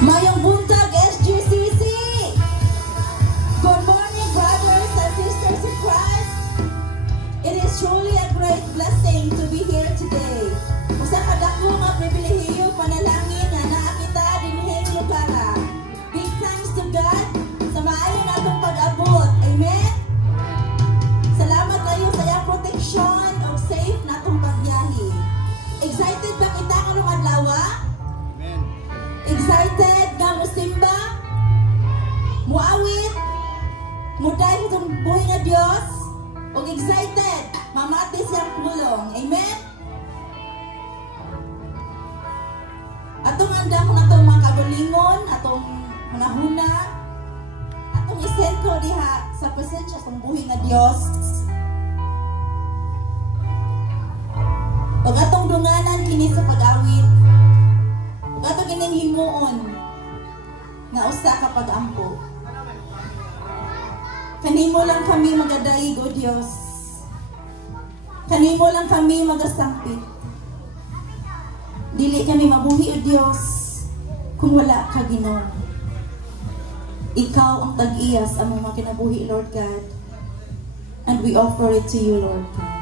Mayong buntag, SGCC! Good morning, brothers and sisters in Christ! It is truly a great blessing to be here today. Usa ka dako nga pribilehiyo panalangin na naakita dinhing lugar. Big thanks to God sa maayo natong pag-abot. Amen? Salamat kayo sa iyang protection o safe natong pagbiyahe. Excited ba kita karong adlaw? Amen. Excited nga musimba? Muawit? Muday itong buhay na Diyos? O excited? Mamati siyang pulong. Amen? Atong andam na itong mga kagulingon, atong hunahuna, atong isentro diha sa presensya sa buhay na Diyos. O atong dunganan kini sa pag-awit. O atong kining himuon nga usa ka pag-ampo. Kanimo lang kami magadaig, O Diyos. Kanimo lang kami magasangpit. Dili kami mabuhi, O Diyos, kung wala ka, Ginoo. Ikaw ang tag-iyas among mga kinabuhi, Lord God. And we offer it to you, Lord God.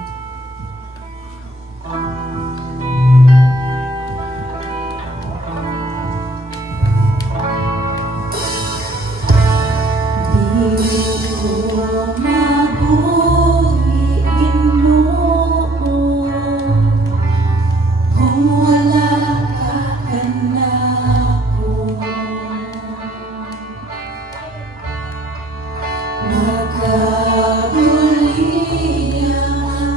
Nagkagulian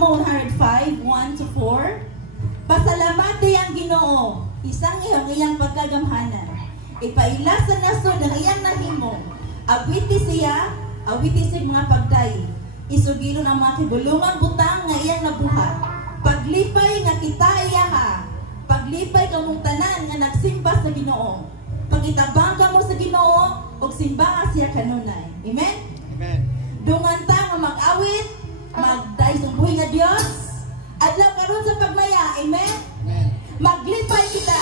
Salmo 105, 1-4. Pasalamati ang Ginoo, isang iyang pagkagamhanan. Ipaila sa nasod ang iyang nahimo. Awiti siya mga pagday. Isugilon ang mga kibulungan butang nga iyang nabuhat. Paglipay nga kita iyaha. Paglipay kamong tanan nga nagsimba sa Ginoo. Pagitabang kamo sa Ginoo ug simba siya kanunay. Amen. Amen. Dungan ta nga mag-awit, magday sumbuhi nga Dios. Adlaw karon sa pagmaya. Amen. Amen. Maglipay kita.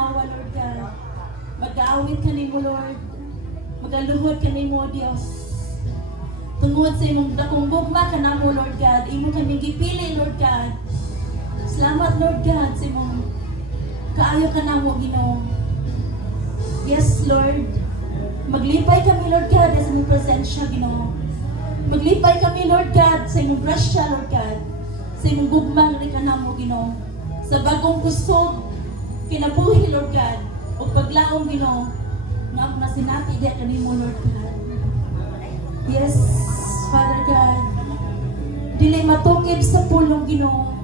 ginhawa, Lord God. Mag-aawit ka ni mo, Lord. Magaluhod ka ni mo, Diyos. Tungod sa imong dakong gugma ka na mo, Lord God. Imo kami gipili, Lord God. Salamat, Lord God, sa imong kaayo ka na mo, Ginoo. Yes, Lord. Maglipay kami, Lord God, sa imong presensya, Ginoo. Maglipay kami, Lord God, sa imong grasya, Lord God. Sa imong gugma ka na mo, Ginoo. Sa bagong kusog, kinabuhi, Lord God. O paglaong, Ginoo, nga ako na sinati diya kanimo, Lord God. Yes, Father God. Dili matukib sa pulong, Ginoo.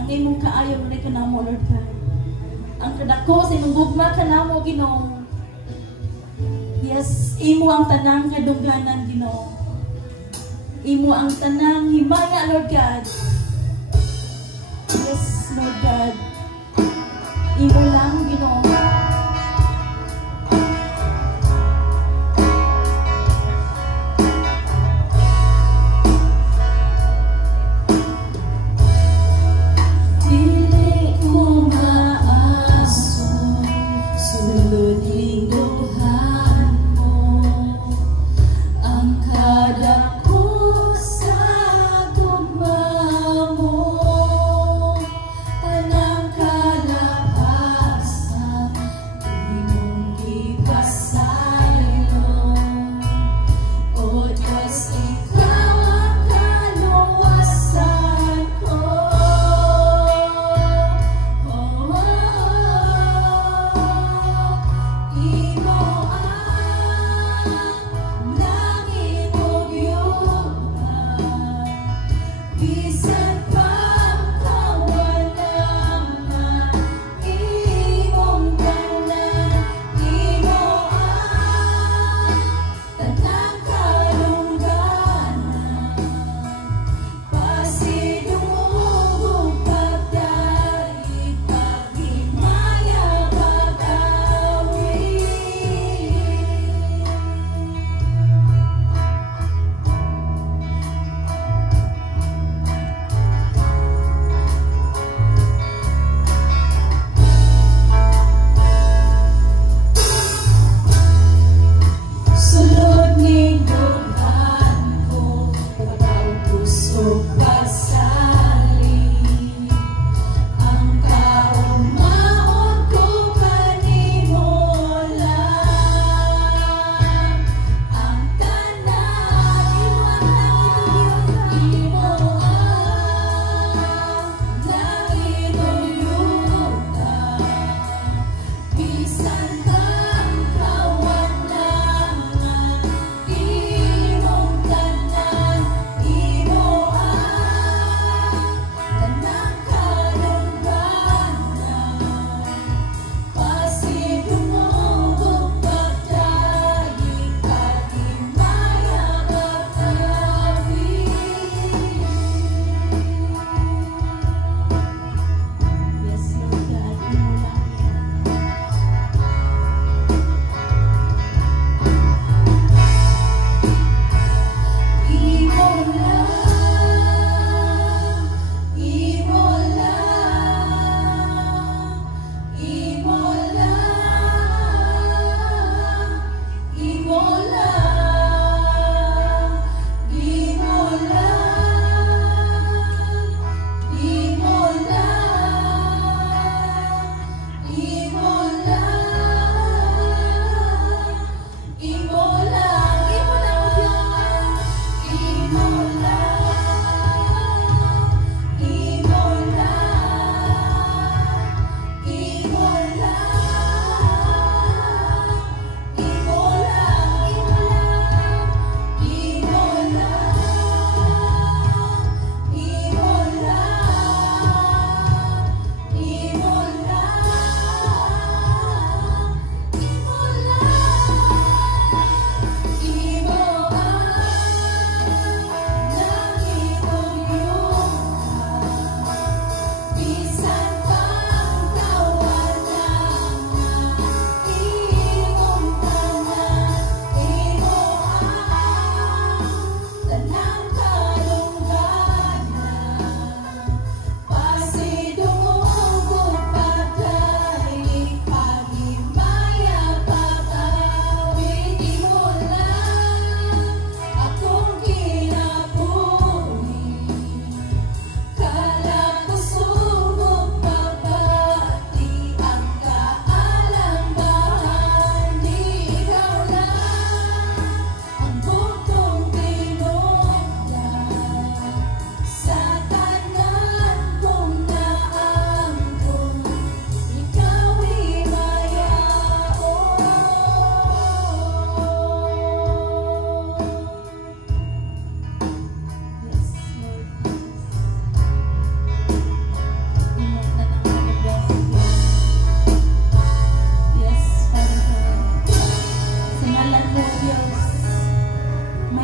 Ang imong kaayo na ka na mo, Lord God. Ang kadako sa imong gugma ka na mo, Ginoo. Yes, imo ang tanang kadungganan, Ginoo. Imo ang tanang himaya, Lord God. Yes, Lord God. Imo lang, Ginoo.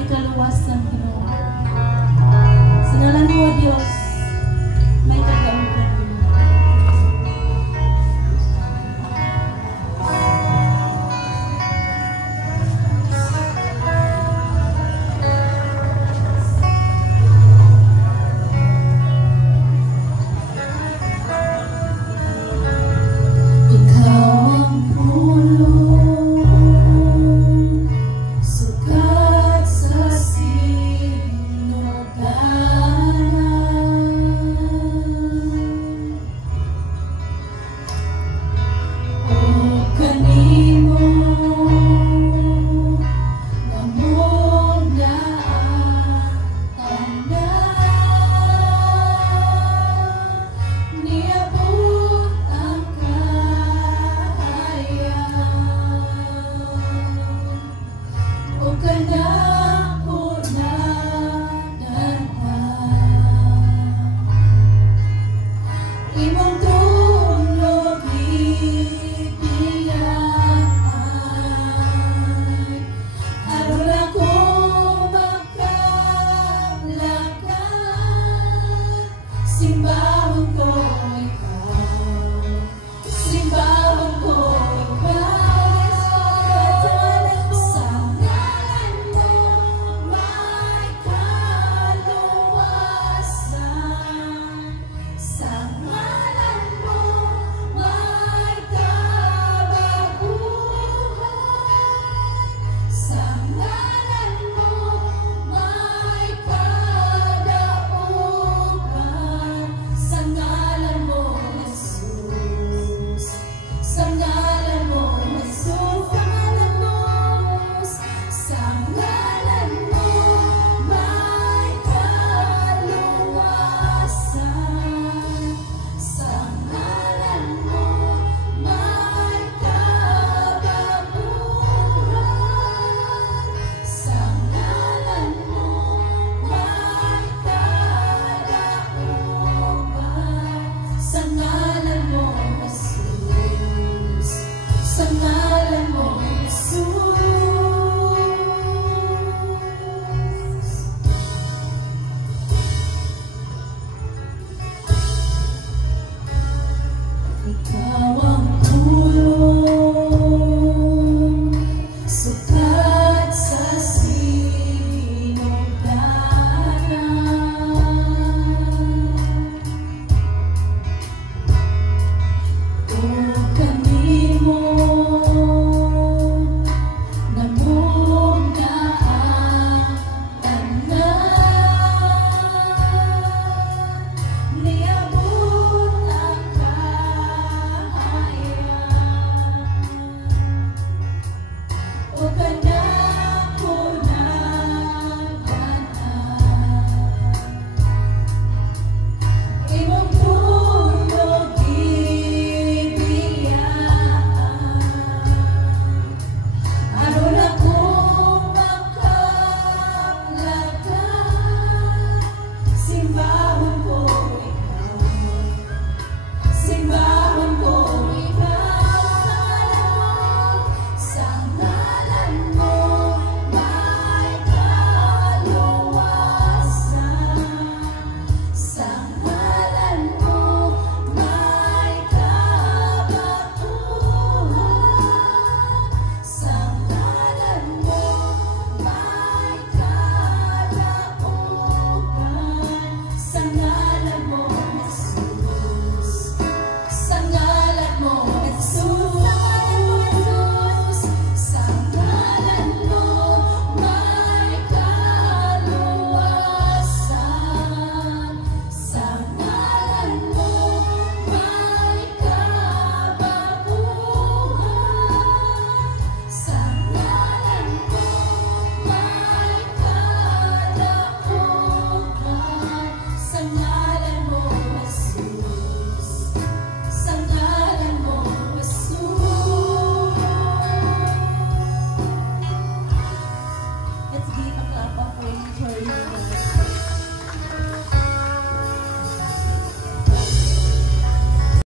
kaluwasan, Ginoo. Sa ngalan mo, Diyos,